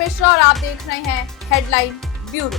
मिश्रा और आप देख रहे हैं हेडलाइन ब्यूरो।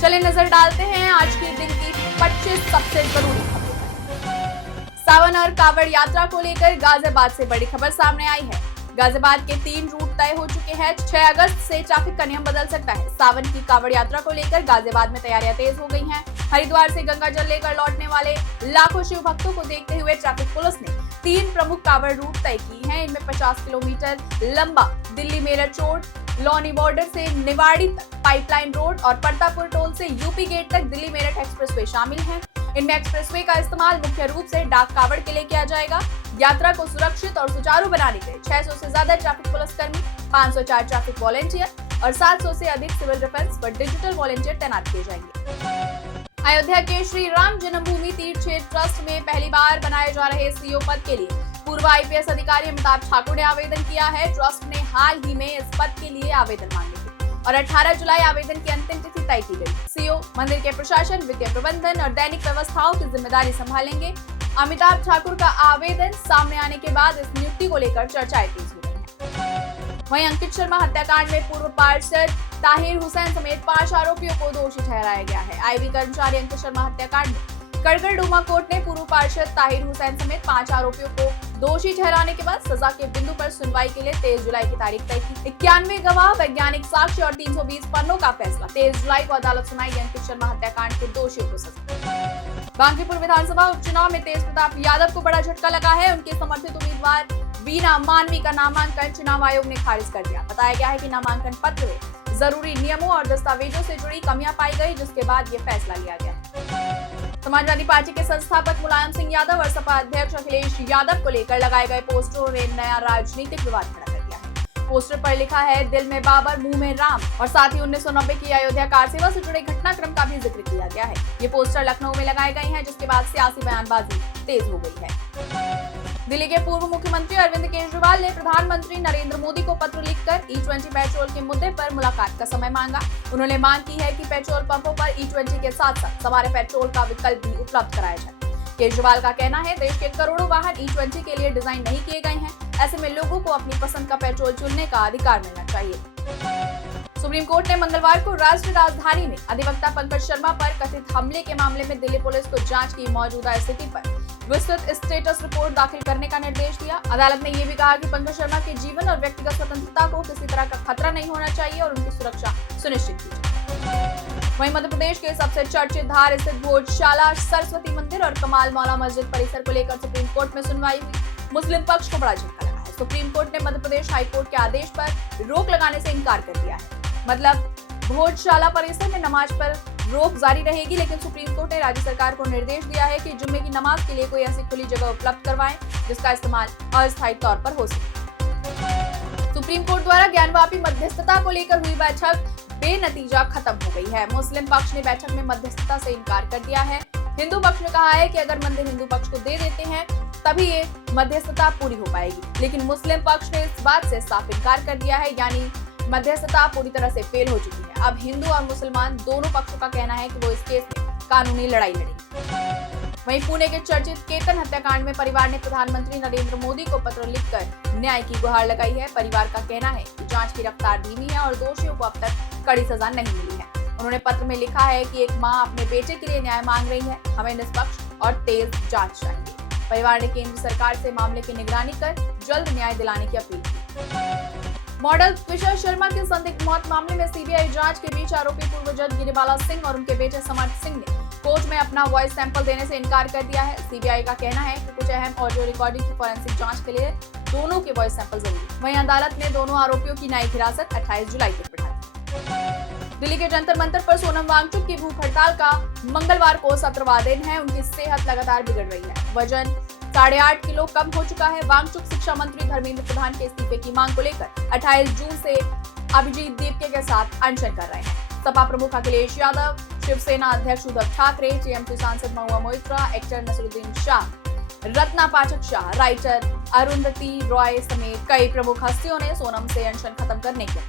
चलिए नजर डालते हैं आज के दिन की 25 सबसे जरूरी खबरों पर। सावन और कांवड़ यात्रा को लेकर गाजियाबाद से बड़ी खबर सामने आई है। गाजियाबाद के 3 रूट तय हो चुके हैं। 6 अगस्त से ट्रैफिक का नियम बदल सकता है। सावन की कांवड़ यात्रा को लेकर गाजियाबाद में तैयारियां तेज हो गई हैं। हरिद्वार से गंगा जल लेकर लौटने वाले लाखों शिव भक्तों को देखते हुए ट्रैफिक पुलिस ने 3 प्रमुख कांवड़ रूट तय की हैं। इनमें 50 किलोमीटर लंबा दिल्ली मेरठ रोड, लौनी बॉर्डर से निवाड़ी तक पाइपलाइन रोड और परतापुर टोल से यूपी गेट तक दिल्ली मेरठ एक्सप्रेसवे शामिल हैं। इनमें एक्सप्रेसवे का इस्तेमाल मुख्य रूप से डाक कांवड़ के लिए किया जाएगा। यात्रा को सुरक्षित और सुचारू बनाने के लिए 600 से ज्यादा ट्रैफिक पुलिसकर्मी, 504 ट्रैफिक वॉलेंटियर और 700 से अधिक सिविल डिफेंस व डिजिटल वॉलेंटियर तैनात किए जाएंगे। अयोध्या के श्री राम जन्मभूमि तीर्थ क्षेत्र ट्रस्ट में पहली बार बनाए जा रहे सीईओ पद के लिए पूर्व आईपीएस अधिकारी अमिताभ ठाकुर ने आवेदन किया है। ट्रस्ट ने हाल ही में इस पद के लिए आवेदन मांगे थे और 18 जुलाई आवेदन की अंतिम तिथि तय की गई। सीईओ मंदिर के प्रशासन, वित्तीय प्रबंधन और दैनिक व्यवस्थाओं की जिम्मेदारी संभालेंगे। अमिताभ ठाकुर का आवेदन सामने आने के बाद इस नियुक्ति को लेकर चर्चाएं तेज हो गई हैं। वहीं अंकित शर्मा हत्याकांड में पूर्व पार्षद ताहिर हुसैन समेत 5 आरोपियों को दोषी ठहराया गया है। आईबी कर्मचारी अंकित शर्मा हत्याकांड में कड़गड़ डूमा कोर्ट ने पूर्व पार्षद ताहिर हुसैन समेत 5 आरोपियों को दोषी ठहराने के बाद सजा के बिंदु पर सुनवाई के लिए 23 जुलाई की तारीख तय की। 91 गवाह, वैज्ञानिक साक्ष्य और 320 पन्नों का फैसला। 23 जुलाई को अदालत सुनाएगी अंकित शर्मा हत्याकांड के दोषियों को सजा। बांकीपुर विधानसभा उपचुनाव में तेज प्रताप यादव को बड़ा झटका लगा है। उनके समर्थित उम्मीदवार वीना मानवी का नामांकन चुनाव आयोग ने खारिज कर दिया। बताया गया है कि नामांकन पत्र में जरूरी नियमों और दस्तावेजों से जुड़ी कमियां पाई गई, जिसके बाद ये फैसला लिया गया। समाजवादी पार्टी के संस्थापक मुलायम सिंह यादव और सपा अध्यक्ष अखिलेश यादव को लेकर लगाए गए पोस्टरों ने नया राजनीतिक विवाद खड़ा कर दिया है। पोस्टर पर लिखा है दिल में बाबर मुंह में राम और साथ ही 1990 की अयोध्या कार सेवा से जुड़े घटनाक्रम का भी जिक्र किया गया है। ये पोस्टर लखनऊ में लगाए गए हैं, जिसके बाद सियासी बयानबाजी तेज हो गई है। दिल्ली के पूर्व मुख्यमंत्री अरविंद केजरीवाल ने प्रधानमंत्री नरेंद्र मोदी को पत्र लिखकर E20 पेट्रोल के मुद्दे पर मुलाकात का समय मांगा। उन्होंने मांग की है कि पेट्रोल पंपों पर E20 के साथ साथ सवारे पेट्रोल का विकल्प भी उपलब्ध कराया जाए। केजरीवाल का कहना है देश के करोड़ों वाहन E20 के लिए डिजाइन नहीं किए गए हैं। ऐसे में लोगों को अपनी पसंद का पेट्रोल चुनने का अधिकार मिलना चाहिए। सुप्रीम कोर्ट ने मंगलवार को राष्ट्रीय राजधानी में अधिवक्ता पंकज शर्मा पर कथित हमले के मामले में दिल्ली पुलिस को जांच की मौजूदा स्थिति पर विस्तृत स्टेटस रिपोर्ट दाखिल करने का निर्देश दिया। अदालत ने यह भी कहा कि पंकज शर्मा के जीवन और व्यक्तिगत स्वतंत्रता को किसी तरह का खतरा नहीं होना चाहिए और उनकी सुरक्षा सुनिश्चित की जाए। वहीं मध्य प्रदेश के सबसे चर्चित धार स्थित भोजशाला सरस्वती मंदिर और कमाल मौला मस्जिद परिसर को लेकर सुप्रीम कोर्ट में सुनवाई हुई। मुस्लिम पक्ष को बड़ा झटका लगा है। सुप्रीम कोर्ट ने मध्य प्रदेश हाईकोर्ट के आदेश पर रोक लगाने से इनकार कर दिया है। मतलब भोजशाला परिसर में नमाज पर रोक जारी रहेगी, लेकिन सुप्रीम कोर्ट ने राज्य सरकार को निर्देश दिया है कि जुम्मे की नमाज के लिए कोई ऐसी खुली जगह उपलब्ध करवाएं जिसका इस्तेमाल अस्थायी तौर पर हो सके। सुप्रीम कोर्ट द्वारा ज्ञानवापी मध्यस्थता को लेकर हुई बैठक बेनतीजा खत्म हो गई है। मुस्लिम पक्ष ने बैठक में मध्यस्थता से इनकार कर दिया है। हिंदू पक्ष ने कहा है कि अगर मंदिर हिंदू पक्ष को दे देते हैं तभी ये मध्यस्थता पूरी हो पाएगी, लेकिन मुस्लिम पक्ष ने इस बात से साफ इनकार कर दिया है, यानी मध्यस्थता पूरी तरह से फेल हो चुकी है। अब हिंदू और मुसलमान दोनों पक्षों का कहना है कि वो इस केस में कानूनी लड़ाई लड़ेंगे। वहीं पुणे के चर्चित केतन हत्याकांड में परिवार ने प्रधानमंत्री नरेंद्र मोदी को पत्र लिखकर न्याय की गुहार लगाई है। परिवार का कहना है कि जांच की रफ्तार धीमी है और दोषियों को अब तक कड़ी सजा नहीं मिली है। उन्होंने पत्र में लिखा है कि एक मां अपने बेटे के लिए न्याय मांग रही है, हमें निष्पक्ष और तेज जांच चाहिए। परिवार ने केंद्र सरकार से मामले की निगरानी कर जल्द न्याय दिलाने की अपील की। मॉडल त्विषा शर्मा की संदिग्ध मौत मामले में सीबीआई जांच के बीच आरोपी पूर्व जज गिरिबाला सिंह और उनके बेटे समर्थ सिंह ने कोर्ट में अपना वॉइस सैंपल देने से इनकार कर दिया है। सीबीआई का कहना है कि कुछ अहम ऑडियो रिकॉर्डिंग की फोरेंसिक जांच के लिए दोनों के वॉइस सैंपल जरूरी। वहीं अदालत ने दोनों आरोपियों की न्यायिक हिरासत 28 जुलाई तक बढ़ा दी। दिल्ली के जंतर मंतर पर सोनम वांगचुक की भूख हड़ताल का मंगलवार को 17वां दिन है। उनकी सेहत लगातार बिगड़ रही है। वजन 8.5 किलो कम हो चुका है। वांगचुक शिक्षा मंत्री धर्मेंद्र प्रधान के इस्तीफे की मांग को लेकर 28 जून से अभिजीत दीपके के साथ अनशन कर रहे हैं। सपा प्रमुख अखिलेश यादव, शिवसेना अध्यक्ष उद्धव ठाकरे, टीएमसी सांसद महुआ मोइत्रा, एक्टर नसरुद्दीन शाह, रत्ना पाठक शाह, राइटर अरुंधति रॉय समेत कई प्रमुख हस्तियों ने सोनम से अनशन खत्म करने की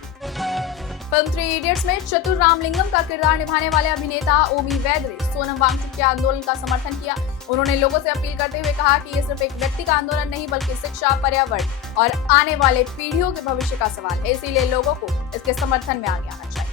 फिल्म 3 इडियट्स में चतुर रामलिंगम का किरदार निभाने वाले अभिनेता ओमी वैद्य ने सोनम वांगचुक के आंदोलन का समर्थन किया। उन्होंने लोगों से अपील करते हुए कहा कि ये सिर्फ एक व्यक्ति का आंदोलन नहीं बल्कि शिक्षा, पर्यावरण और आने वाले पीढ़ियों के भविष्य का सवाल है, इसीलिए लोगों को इसके समर्थन में आगे आना चाहिए।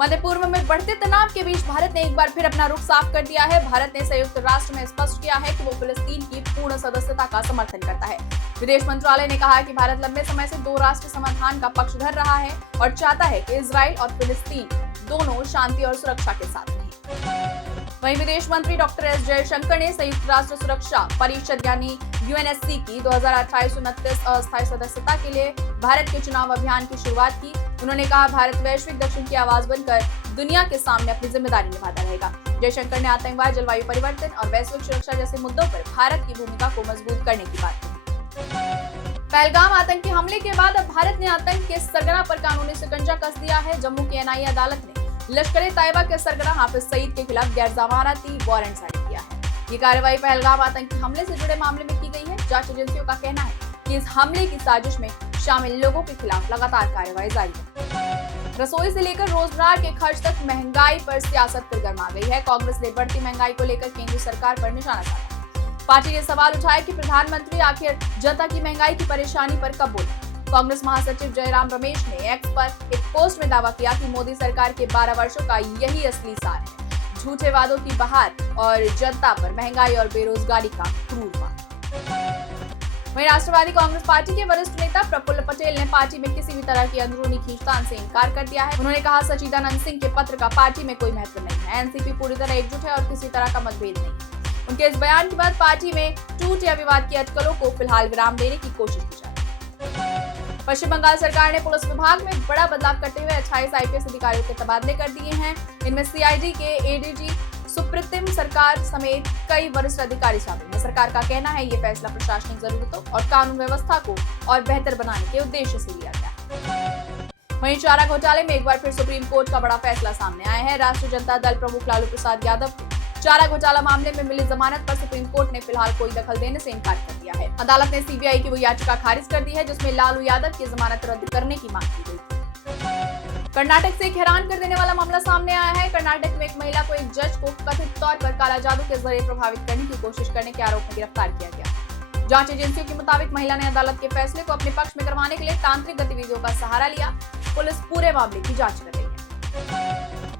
मध्य पूर्व में बढ़ते तनाव के बीच भारत ने एक बार फिर अपना रुख साफ कर दिया है। भारत ने संयुक्त राष्ट्र में स्पष्ट किया है कि वो फिलिस्तीन की पूर्ण सदस्यता का समर्थन करता है। विदेश मंत्रालय ने कहा है कि भारत लंबे समय से 2 राष्ट्र समाधान का पक्षधर रहा है और चाहता है कि इजराइल और फिलिस्तीन दोनों शांति और सुरक्षा के साथ रहें। वहीं विदेश मंत्री डॉक्टर एस जयशंकर ने संयुक्त राष्ट्र सुरक्षा परिषद यानी यूएनएससी की 2028-29 अस्थायी सदस्यता के लिए भारत के चुनाव अभियान की शुरुआत की। उन्होंने कहा, भारत वैश्विक दक्षिण की आवाज बनकर दुनिया के सामने अपनी जिम्मेदारी निभाता रहेगा। जयशंकर ने आतंकवाद, जलवायु परिवर्तन और वैश्विक सुरक्षा जैसे मुद्दों पर भारत की भूमिका को मजबूत करने की बात कही। पहलगाम आतंकी हमले के बाद अब भारत ने आतंक के सरगना पर कानूनी शिकंजा कस दिया है। जम्मू की एनआईए अदालत ने लश्कर-ए-तैयबा के सरगना हाफिज सईद के खिलाफ गैर जमानती वारंट जारी किया है। ये कार्रवाई पहलगाम आतंकी हमले से जुड़े मामले में की गई है। जांच एजेंसियों का कहना है कि इस हमले की साजिश में शामिल लोगों के खिलाफ लगातार कार्रवाई जारी है। रसोई से लेकर रोजमर्रा के खर्च तक महंगाई पर सियासत पर गर्मा गई है। कांग्रेस ने बढ़ती महंगाई को लेकर केंद्र सरकार पर निशाना साधा। पार्टी ने सवाल उठाया कि प्रधानमंत्री आखिर जनता की महंगाई की परेशानी पर कब बोले। कांग्रेस महासचिव जयराम रमेश ने एक्स पर एक पोस्ट में दावा किया कि मोदी सरकार के 12 वर्षों का यही असली सार है, झूठे वादों की बहार और जनता पर महंगाई और बेरोजगारी का क्रूर वार। वहीं राष्ट्रवादी कांग्रेस पार्टी के वरिष्ठ नेता प्रफुल्ल पटेल ने पार्टी में किसी भी तरह की अंदरूनी खींचतान से इनकार कर दिया है। उन्होंने कहा, सचिदानंद सिंह के पत्र का पार्टी में कोई महत्व नहीं है। एनसीपी पूरी तरह एकजुट है और किसी तरह का मतभेद नहीं। उनके इस बयान के बाद पार्टी में टूट या विवाद की अटकलों को फिलहाल विराम देने की कोशिश की जा रही है। पश्चिम बंगाल सरकार ने पुलिस विभाग में बड़ा बदलाव करते हुए 28 आईपीएस अधिकारियों के तबादले कर दिए हैं। इनमें सीआईडी के एडीजी सुप्रीतिम सरकार समेत कई वरिष्ठ अधिकारी शामिल हैं। सरकार का कहना है ये फैसला प्रशासनिक जरूरतों और कानून व्यवस्था को और बेहतर बनाने के उद्देश्य से लिया गया। वहीं चारा घोटाले में एक बार फिर सुप्रीम कोर्ट का बड़ा फैसला सामने आया है। राष्ट्रीय जनता दल प्रमुख लालू प्रसाद यादव को चारा घोटाला मामले में मिली जमानत पर सुप्रीम कोर्ट ने फिलहाल कोई दखल देने से इनकार कर दिया है। अदालत ने सीबीआई की वो याचिका खारिज कर दी है जिसमें लालू यादव की जमानत रद्द करने की मांग की गई थी। कर्नाटक से एक हैरान कर देने वाला मामला सामने आया है। कर्नाटक में एक महिला को एक जज को कथित तौर पर काला जादू के जरिए प्रभावित करने की कोशिश करने के आरोप में गिरफ्तार किया गया। जांच एजेंसियों के मुताबिक महिला ने अदालत के फैसले को अपने पक्ष में करवाने के लिए तांत्रिक गतिविधियों का सहारा लिया। पुलिस पूरे मामले की जांच कर रही है।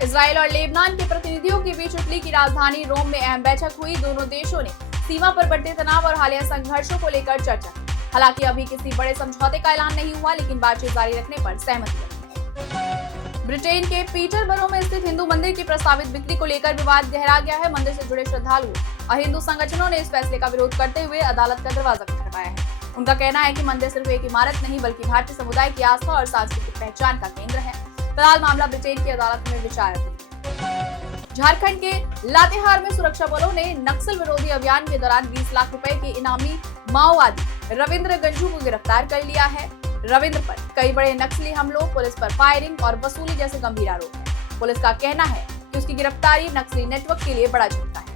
इजराइल और लेबनान के प्रतिनिधियों के बीच इटली की राजधानी रोम में अहम बैठक हुई। दोनों देशों ने सीमा पर बढ़ते तनाव और हालिया संघर्षों को लेकर चर्चा की। हालांकि अभी किसी बड़े समझौते का ऐलान नहीं हुआ, लेकिन बातचीत जारी रखने पर सहमति बनी। ब्रिटेन के पीटरबरो में स्थित हिंदू मंदिर की प्रस्तावित बिक्री को लेकर विवाद गहरा गया है। मंदिर से जुड़े श्रद्धालुओं और हिंदू संगठनों ने इस फैसले का विरोध करते हुए अदालत का दरवाजा खटखटाया है। उनका कहना है कि मंदिर सिर्फ एक इमारत नहीं बल्कि भारतीय समुदाय की आस्था और सांस्कृतिक पहचान का केंद्र है। फिलहाल मामला ब्रिटेन की अदालत में विचाराधीन है। झारखंड के लातेहार में सुरक्षा बलों ने नक्सल विरोधी अभियान के दौरान 20 लाख रुपए के इनामी माओवादी रविंद्र गंजू को गिरफ्तार कर लिया है। रविंद्र पर कई बड़े नक्सली हमलों, पुलिस पर फायरिंग और वसूली जैसे गंभीर आरोप हैं। पुलिस का कहना है कि उसकी गिरफ्तारी नक्सली नेटवर्क के लिए बड़ा झटका है।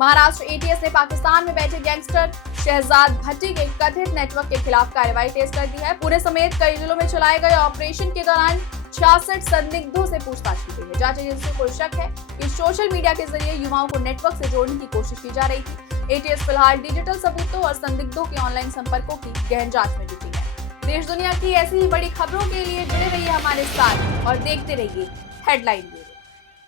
महाराष्ट्र एटीएस ने पाकिस्तान में बैठे गैंगस्टर शहजाद भट्टी के कथित नेटवर्क के खिलाफ कार्रवाई तेज कर दी है। पुणे समेत कई जिलों में चलाए गए ऑपरेशन के दौरान 66 संदिग्धों से पूछताछ की गई है। जांच एजेंसियों को शक है कि सोशल मीडिया के जरिए युवाओं को नेटवर्क से जोड़ने की कोशिश की जा रही थी। एटीएस फिलहाल डिजिटल सबूतों और संदिग्धों के ऑनलाइन संपर्कों की गहन जांच में जुटी है। देश दुनिया की ऐसी ही बड़ी खबरों के लिए जुड़े रहिए हमारे साथ और देखते रहिए हेडलाइन न्यूज।